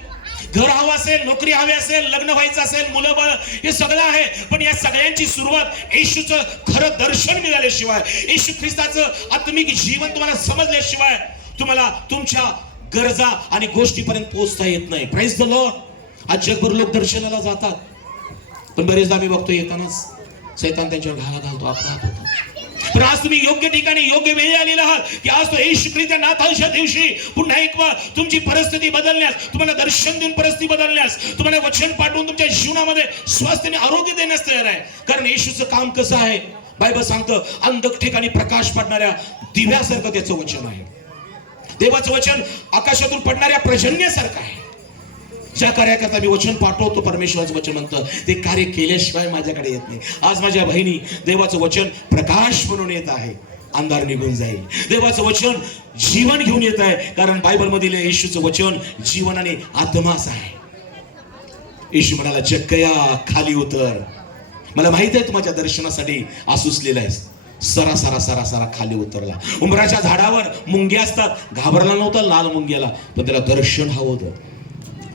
घर हवं असेल, नोकरी हवी असेल, लग्न व्हायचं असेल, मुलं बाळ, हे सगळं आहे. पण या सगळ्यांची सुरुवात येशूचं खरं दर्शन मिळाल्याशिवाय, येशू ख्रिस्ताचं आत्मिक जीवन तुम्हाला समजल्याशिवाय तुम्हाला तुमच्या गरजा आणि गोष्टीपर्यंत पोहोचता येत नाही. Praise the Lord. आज जगभर लोक दर्शनाला जातात, पण बरेचदा मी बघतो येतानाच सैतान त्यांच्यावर घाला घालतो, अपघात होतो. पण आज तुम्ही योग्य ठिकाणी, योग्य वेळी आलेला आहात की आज तो येशू ख्रिस्त नाताळच्या दिवशी पुन्हा एक वेळ तुमची परिस्थिती बदलण्यास, तुम्हाला दर्शन देऊन परिस्थिती बदलण्यास, तुम्हाला वचन पाठवून तुमच्या जीवनामध्ये स्वास्थ्य आणि आरोग्य देण्यास तयार आहे. कारण येशूचं काम कसं आहे? बायबल सांगतं, अंधक ठिकाणी प्रकाश पडणाऱ्या दिव्यासारखं त्याचं वचन आहे. देवाचं वचन आकाशातून पडणाऱ्या पर्जन्यासारखं आहे. ज्या कार्याकरता मी वचन पाठवतो, परमेश्वराचं वचन म्हणतं ते कार्य केल्याशिवाय माझ्याकडे येत नाही. आज माझ्या बहिणी, देवाचं वचन प्रकाश म्हणून येत आहे, अंधार निघून जाईल. देवाचं वचन जीवन घेऊन येत आहे, कारण बायबल मधील येशूचं वचन जीवन आणि आत्माच आहे. येशू म्हणाला, जक्कया खाली उतर. मला माहित आहे तुम्हाला दर्शनासाठी आसुसलेला आहे. सरा सरा सरा सरा खाली उतरला. उंबराच्या झाडावर मुंग्या असतात, घाबरला नव्हता लाल मुंग्याला, पण त्याला दर्शन हवं होतं.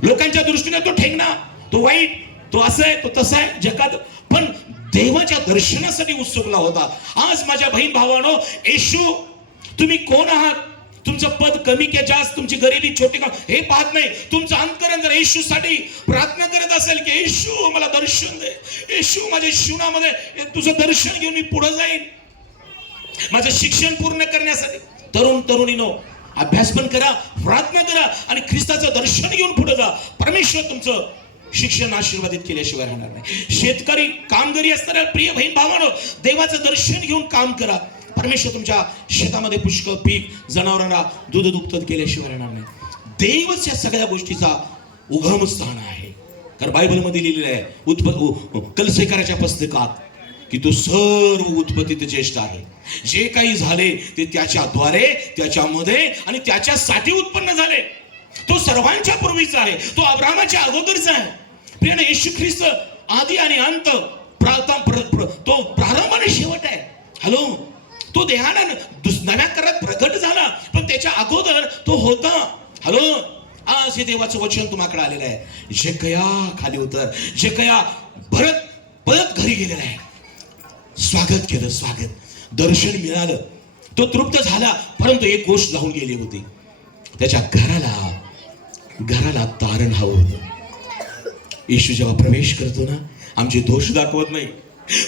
लोकांच्या दृष्टीने तो ठेंगणा, तो वाईट, तो असं आहे, तो तसा आहे जगात, पण देवाच्या दर्शनासाठी उत्सुकला होता. आज माझ्या बहीण भावानो, येशू तुम्ही कोण आहात? तुमचं पद कमी की जास्त, तुमची गरिबी छोटी का हे पाहत नाही. तुमचं अंतकरण जर येशूसाठी प्रार्थना करत असेल की येशू मला दर्शन दे, येशू माझ्या जीवनामध्ये तुझं दर्शन घेऊन मी पुढे जाईन, माझं शिक्षण पूर्ण करण्यासाठी. तरुणीनो, अभ्यास पण करा, प्रार्थना करा आणि ख्रिस्ताचं दर्शन घेऊन पुढे जा. परमेश्वर तुमचं शिक्षण आशीर्वादित केल्याशिवाय राहणार नाही. शेतकरी, कामगारी असणाऱ्या प्रिय बहीण भावांनो, देवाचं दर्शन घेऊन काम करा. परमेश्वर तुमच्या शेतामध्ये पुष्कळ पीक, जनावरांना दूध दुग्ध केल्याशिवाय राहणार नाही. देवच या सगळ्या गोष्टीचा उगमस्थान आहे. कारण बायबलमध्ये लिहिलेलं आहे कलसेकराच्या पुस्तकात की तो सर्व उत्पत्तीत ज्येष्ठ आहे. जे काही झाले ते त्याच्याद्वारे, त्याच्यामध्ये आणि त्याच्यासाठी उत्पन्न झाले. तो सर्वांच्या पूर्वीचा आहे, तो अब्राहमाच्या अगोदरचा आहे. प्रिय येशू ख्रिस्त आदी आणि अंत, तो प्रारंभ आणि शेवट आहे. हॅलो, तो देहानं नव्या करत प्रगट झाला, पण त्याच्या अगोदर तो होता. हॅलो, आज हे देवाचं वचन तुम्हाकडे आलेलं आहे. जेकया खाली उतर, जेकया परत घरी गेलेला आहे. स्वागत केलं, स्वागत, दर्शन मिळालं, तो तृप्त झाला. परंतु एक गोष्ट जाऊन गेली होती, त्याच्या घराला तारण हवं होतं. येशू जेव्हा प्रवेश करतो ना, आमचे दोष दाखवत नाही.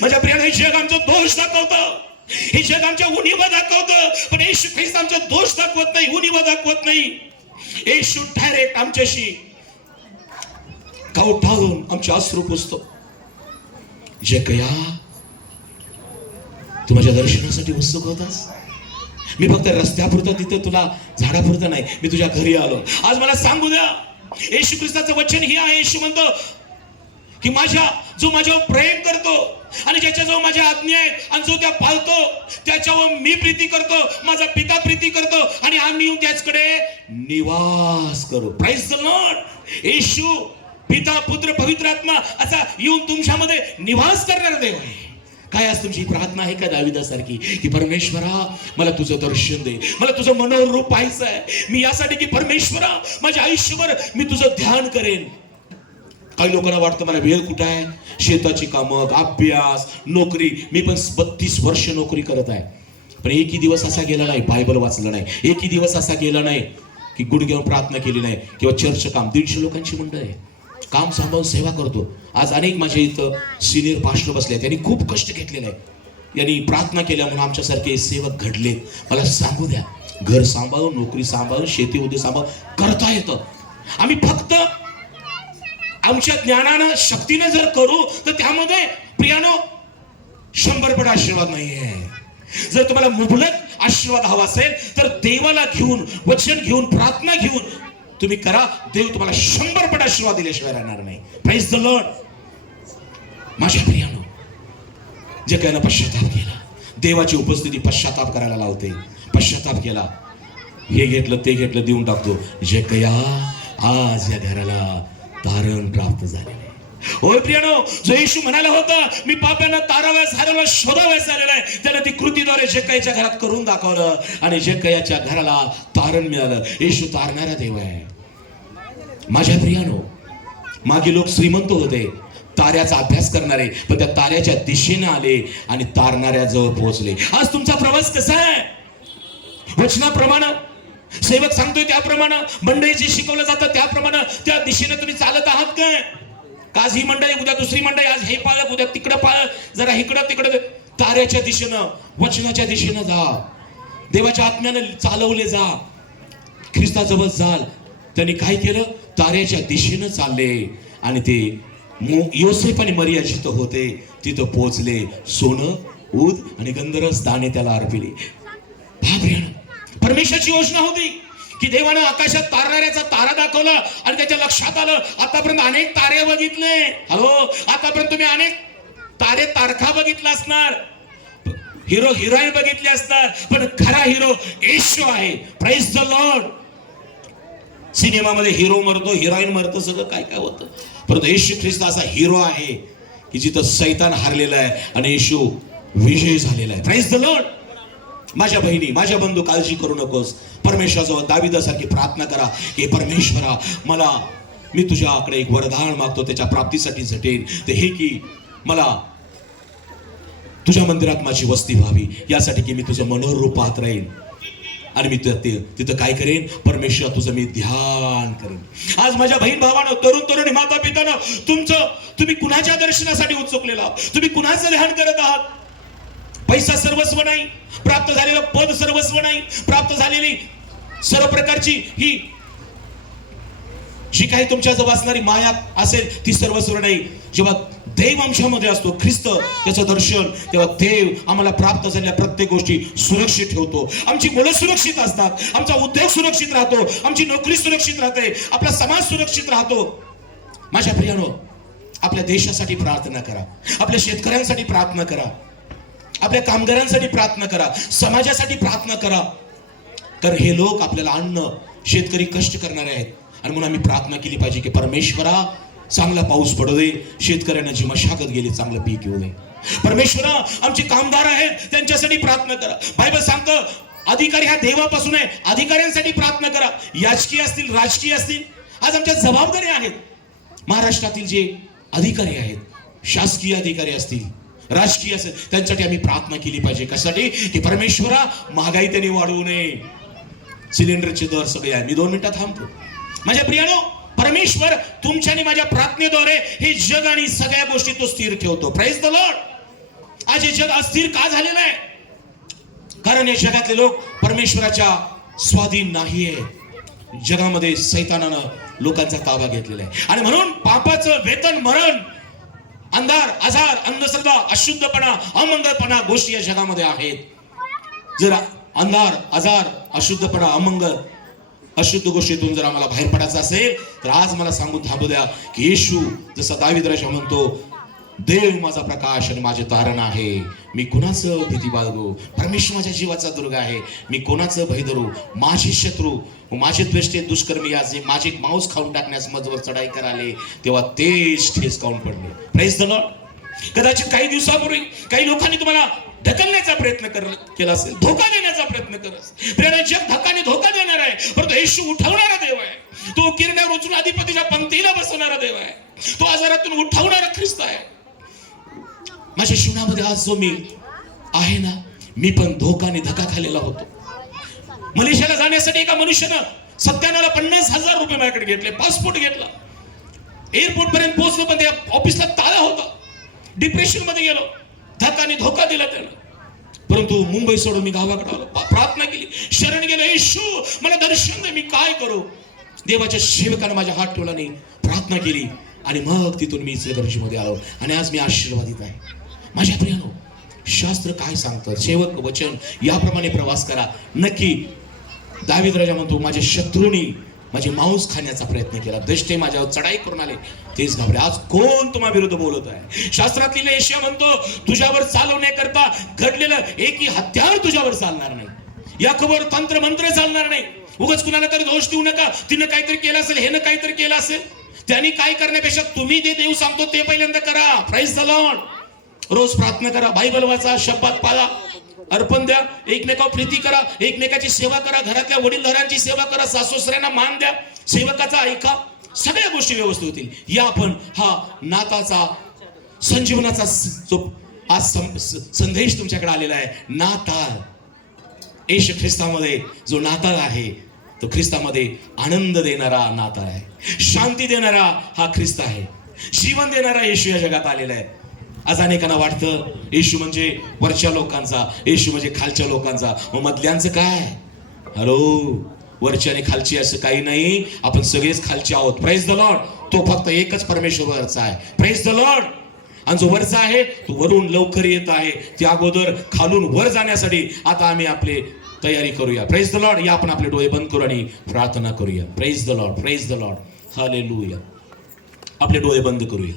माझ्या प्रियाने, हे जग आमचा दोष दाखवतं, हे जग आमच्या उणीवा दाखवतं, पण येशू ख्रिस्त आमचा दोष दाखवत नाही, उणीवा दाखवत नाही. येशू डायरेक्ट आमच्याशी कवटाळून आमचे अश्रू पुसतो. जेकया, तू माझ्या दर्शनासाठी उत्सुक होतास. मी फक्त रस्त्यापुरता तिथे तुला झाडापुरता नाही, मी तुझ्या घरी आलो. आज मला सांगू द्या, येशू ख्रिस्ताचं वचन हे आहे. येशू म्हणतो की जो माझ्यावर प्रेम करतो आणि ज्याच्याजवळ माझ्या आज्ञा आहेत आणि जो त्या पाळतो, त्याच्यावर मी प्रीती करतो, माझा पिता प्रीती करतो आणि आम्ही येऊन त्याचकडे निवास करू. Price the Lord. येशू पिता, पुत्र, पवित्र आत्मा असा येऊन तुमच्यामध्ये निवास करणारा देव आहे. काय आज तुमची प्रार्थना आहे का दाविदासारखी की परमेश्वरा मला तुझं दर्शन दे, मला तुझं मनोहर रूप पाहायचं आहे. मी यासाठी की परमेश्वरा माझ्या आयुष्यभर मी तुझं ध्यान करेन. काही लोकांना वाटतं मला वेळ कुठं आहे, शेताची कामं, अभ्यास, नोकरी. मी पण 32 वर्ष नोकरी करत आहे, पण एकही दिवस असा गेला नाही बायबल वाचलं नाही, एकही दिवस असा गेला नाही की गुडघ्यावर प्रार्थना केली नाही किंवा चर्च काम. 150 लोकांची मंडळ आहे, काम सांभाळून सेवा करतो. आज अनेक माझ्या इथं सिनियर पास्टर बसले, त्यांनी खूप कष्ट घेतलेले आहे, यांनी प्रार्थना केल्या म्हणून आमच्यासारखे सेवक घडले. मला सांगू द्या, घर सांभाळून, नोकरी सांभाळून, शेती उद्योग सांभाळून करता येतं. आम्ही फक्त आमच्या ज्ञानानं, शक्तीनं जर करू तर त्यामध्ये प्रियानो 100 पट आशीर्वाद नाहीये. जर तुम्हाला मुबलक आशीर्वाद हवा असेल तर देवाला घेऊन, वचन घेऊन, प्रार्थना घेऊन तुम्ही करा. देव तुम्हाला 100 पट आशीर्वाद दिल्याशिवाय राहणार नाही. Praise the lord. माझ्या प्रियानो, जे काही पश्चाताप केला, देवाची उपस्थिती पश्चाताप करायला लावते. पश्चाताप केला, हे घेतलं ते घेतलं देऊन टाकतो. जे कया आज या घराला तारण प्राप्त झालेले. होय प्रियानो, जो येशू म्हणाला होता मी पाप्यांना ताराव्यास, हरवला, शोधाव्यास आलेला आहे, त्याने ती कृतीद्वारे जेकयाच्या घरात करून दाखवलं आणि जेकयाच्या घराला तारण मिळालं. येशू तारणारा देव आहे. माझ्या प्रियानो, मागे लोक श्रीमंत होते, ताऱ्याचा अभ्यास करणारे, पण त्या ताऱ्याच्या दिशेने आले आणि तारणाऱ्या जवळ पोहोचले. आज तुमचा प्रवास कसा आहे? वचनाप्रमाणे, सेवक सांगतोय त्याप्रमाणे, मंडळी जे शिकवलं जातं त्याप्रमाणे, त्या दिशेने तुम्ही चालत आहात काय? आज ही मंडळी, उद्या दुसरी मंडळी, आज हे पाळत, उद्या तिकडं पाळत, जरा इकडं तिकडं. ताऱ्याच्या दिशेनं, वचनाच्या दिशेनं जा, देवाच्या आत्म्यानं चालवले जा, ख्रिस्ताजवळ जाल. त्यांनी काय केलं? ताऱ्याच्या दिशेनं चालले आणि ते योसेफ आणि मरिया जिथं होते तिथं पोहोचले. सोनं, ऊद आणि गंधरस दाणे त्याला अर्पिले. परमेश्वराची योजना होती की देवानं आकाशात तारणाऱ्याचा तारा दाखवला आणि त्याच्या लक्षात आलं आतापर्यंत अनेक तारे बघितले. हॅलो, आतापर्यंत तुम्ही अनेक तारे, तारखा बघितला असणार, हिरो हिरोईन बघितले असणार, पण खरा हिरो येशू आहे. Praise the lord. सिनेमामध्ये हिरो मरतो, हिरोईन मरतो, सगळं काय काय होतं, परंतु येशू ख्रिस्त असा हिरो आहे की जिथं सैतान हारलेला आहे आणि येशू विजय झालेला आहे. Praise the lord. माझ्या बहिणी, माझ्या बंधू, काळजी करू नकोस. परमेश्वराजवळ दाविदासारखी प्रार्थना करा की परमेश्वरा मी तुझ्याकडे एक वरदान मागतो, त्याच्या प्राप्तीसाठी झटेन. ते हे की मला तुझ्या मंदिरात माझी वस्ती व्हावी, यासाठी की मी तुझं मनोहर रूप पाहत राहीन. आणि मी तिथं काय करेन? परमेश्वर तुझं मी ध्यान करेन. आज माझ्या बहीण भावानं, तरुण तरुणी, माता पितानं, तुम्ही कुणाच्या दर्शनासाठी उत्सुकलेला आहात? तुम्ही कुणाचं ध्यान करत आहात? पैसा सर्वस्व नाही, प्राप्त झालेलं पद सर्वस्व नाही, प्राप्त झालेली सर्व प्रकारची ही जी काही तुमच्या जवळ असणारी माया असेल ती सर्वस्व नाही. जेव्हा देव आमच्यामध्ये असतो, ख्रिस्त त्याचं दर्शन, तेव्हा देव आम्हाला प्राप्त झालेल्या प्रत्येक गोष्टी सुरक्षित ठेवतो. आमची मुलं सुरक्षित असतात, आमचा उद्योग सुरक्षित राहतो, आमची नोकरी सुरक्षित राहते, आपला समाज सुरक्षित राहतो. माझ्या प्रियानो, आपल्या देशासाठी प्रार्थना करा, आपल्या शेतकऱ्यांसाठी प्रार्थना करा, आपल्या कामगारांसाठी प्रार्थना करा, समाजासाठी प्रार्थना करा. तर हे लोक आपल्याला अन्न, शेतकरी कष्ट करणारे आहेत आणि म्हणून आम्ही प्रार्थना केली पाहिजे की परमेश्वरा चांगला पाऊस पडू दे, शेतकऱ्यांना जी मशागत गेली चांगलं पीक येऊ दे. परमेश्वरा आमचे कामगार आहेत त्यांच्यासाठी प्रार्थना करा. बायबल सांगतं अधिकारी हा देवापासून आहे, अधिकाऱ्यांसाठी प्रार्थना करा. याचकीय असतील, राजकीय असतील, आज आमच्या जबाबदाऱ्या आहेत. महाराष्ट्रातील जे अधिकारी आहेत, शासकीय अधिकारी असतील, राजकीय असेल, त्यांच्यासाठी आम्ही प्रार्थना केली पाहिजे. कशासाठी? की परमेश्वरा महागाई त्यांनी वाढवू नये, सिलेंडरचे दर सगळे आहे. मी 2 मिनिटात थांबतो. माझ्या प्रियानो, परमेश्वर तुमच्या आणि माझ्या प्रार्थनेद्वारे हे जग आणि सगळ्या गोष्टी तो स्थिर ठेवतो. Praise the Lord. आज हे जग अस्थिर का झालेलं आहे? कारण या जगातले लोक परमेश्वराच्या स्वाधीन नाहीये. जगामध्ये सैतानानं लोकांचा ताबा घेतलेला आहे आणि म्हणून पापाचं वेतन मरण, अंधार, आजार, अंधश्रद्धा, अशुद्धपणा, अमंगळपणा गोष्टी या जगामध्ये आहेत. जर अंधार, आजार, अशुद्धपणा, अमंगळ, अशुद्ध गोष्टीतून जर आम्हाला बाहेर पडायचं असेल तर आज मला सांगून थांबू द्या की येशू जसा दावीद राजा म्हणतो, देव माझा प्रकाश आणि माझे तारण आहे, मी कोणाचं भीती बाळगू? परमेश्वर माझ्या जीवाचा दुर्ग आहे, मी कोणाचं भय धरू? माझे शत्रू, माझे द्वेष्टे, दुष्कर्मी आज माझे मांस खाऊन टाकण्यास मजवर चढाई कराले, तेव्हा तेच ठेस खाऊन पडले. Praise the Lord. कदाचित काही दिवसापूर्वी काही लोकांनी तुम्हाला ढकलण्याचा प्रयत्न केला असेल, धोका देण्याचा प्रयत्न करत असेल. प्रेरणा जग धक्काने धोका देणार आहे, परंतु येशू उठवणारा देव आहे. तो किरण्यावर उचलून अधिपतीच्या पंक्तीला बसवणारा देव आहे. तो आजारातून उठवणारा ख्रिस्त आहे. माझ्या जीवनामध्ये आज जो मी आहे ना, मी पण धोकाने धक्का खाल्लेला होतो. मलेशियाला जाण्यासाठी एका मनुष्यानं सत्यानाला 50,000 रुपये माझ्याकडे घेतले, पासपोर्ट घेतला, एअरपोर्ट पर्यंत पोहोचलो, पण त्या ऑफिसला ताला होता. डिप्रेशन मध्ये गेलो, धक्काने धोका दिला त्यानं. परंतु मुंबई सोडून मी गावाकडे आलो, प्रार्थना केली, शरण गेलो, येशू मला दर्शन दे, मी काय करू? देवाच्या सेवकानं माझ्या हात ठेवला नाही, प्रार्थना केली आणि मग तिथून मी इचलकरंजीमध्ये आलो आणि आज मी आशीर्वादित आहे. माझ्या प्रियानो, शास्त्र काय सांगतं? सेवक वचन याप्रमाणे प्रवास करा. नक्की दावीद राजा म्हणतो, माझ्या शत्रूंनी माझे मांस खाण्याचा प्रयत्न केला, दष्टे माझ्यावर चढाई करून आले, तेच घाबरे. आज कोण तुम्हा विरुद्ध बोलत आहे? शास्त्रात लिहिलं, यशाया म्हणतो, तुझ्यावर चालवण्याकरता घडलेलं एकही हत्यार तुझ्यावर चालणार नाही, याकोबर तंत्र मंत्र चालणार नाही. उगाच कुणाला तरी दोष देऊ नका, तिनं काहीतरी केलं असेल, हेनं काहीतरी केलं असेल, त्यांनी काय करण्यापेक्षा तुम्ही जे देव सांगतो ते पहिल्यांदा करा. Praise the Lord. रोज प्रार्थना करा, बायबल वाचा, शब्दात पाळा, अर्पण द्या, एकमेकावर प्रीती करा, एकमेकाची सेवा करा, घरातल्या वडीलधाऱ्यांची सेवा करा, सासूसऱ्यांना मान द्या, सेवकाचा ऐका, सगळ्या गोष्टी व्यवस्थित होतील. या आपण हा नाताचा, संजीवनाचा जो आज संदेश तुमच्याकडे आलेला आहे. नाताळ, येशू ख्रिस्तामध्ये जो नाताळ आहे तो ख्रिस्तामध्ये आनंद देणारा नाताळ आहे, शांती देणारा हा ख्रिस्त आहे, जीवन देणारा येशू या जगात आलेला आहे. आज अनेकांना वाटतं येशू म्हणजे वरच्या लोकांचा, येशू म्हणजे खालच्या लोकांचा, मग मधल्यांचं काय? हॅलो, वरची आणि खालची असं काही नाही, आपण सगळेच खालचे आहोत. Praise the Lord. तो फक्त एकच परमेश्वर वरचा आहे. Praise the Lord. आणि जो वरचा आहे तो वरून लवकर येत आहे, त्या अगोदर खालून वर जाण्यासाठी आता आम्ही आपली तयारी करूया. Praise the Lord. या आपण आपले डोळे बंद करू आणि प्रार्थना करूया. Praise the Lord, praise the Lord, hallelujah. आपले डोळे बंद करूया.